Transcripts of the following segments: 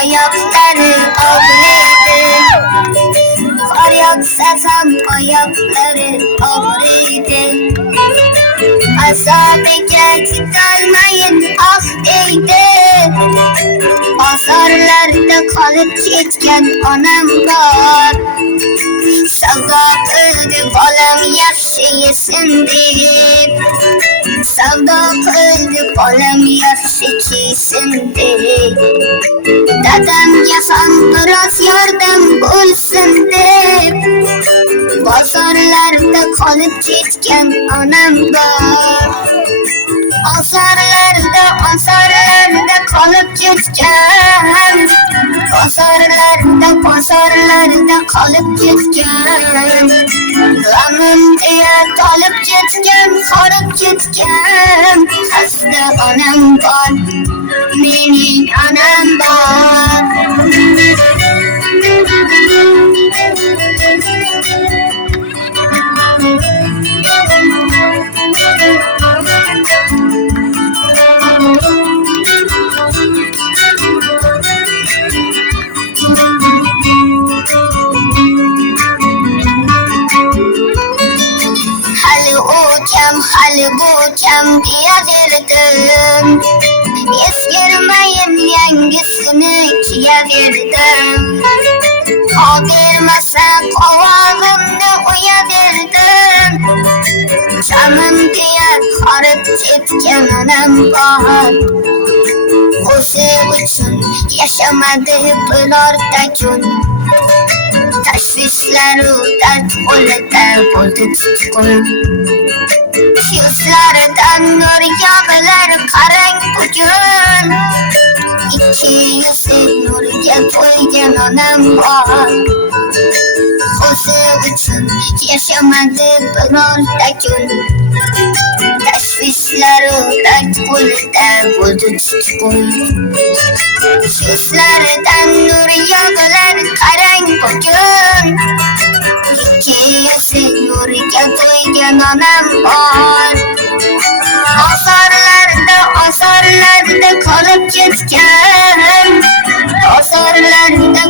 oyoqlari og'riydi. Qor yog'sa ham oyoqlari og'riydi. Azobiga chidolmayin oh deydi. Bozorlarda qolib ketgan onam bor. Savdo qildi bolam yaxshi yesin deb. Savdo qildi bolam yaxshi kiysin deb. Dadamga ham biroz yordam bo'lsin deb. Bozorlarda qolib ketgan onam bor. Bozorlarda qolib ketgan. Bozorlarda qolib ketgan. G'amim deya tolib ketgan, horib ketgan. Xasta onam bor, mening onam bor. Hali bu kam deyaverdim. Eskirmayin yangisini kiyaverdim. Bermasa qovog'imni o'yaverdim. Jamim deya horib ketgan onam bor. O'zi uchun yashamadi birorta kun. Tashvishlaru dard qo'lida bo'ldi tutqun. Yuzlaridan nur yog'ilar qarang bugun. Ikki yuzi nurga to'ygan onam bor. O'zi uchun yashamadi birorta kun. Tashvishlaru dard qo'lida bo'ldi tutqun. Yuzlaridan nur yog'ilar qarang bugun. Ikki yuzi nurga to'ygan onam bor. Bozorlarda qolib ketgan. Bozorlarda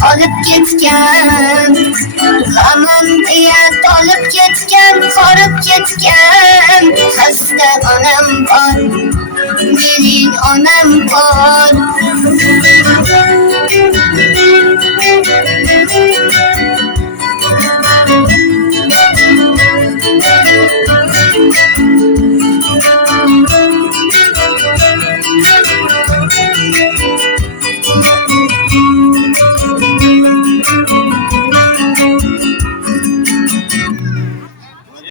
qolib ketgan. G'amim deya tolib ketgan, horib ketgan. Xasta onam bor, mening onam bor.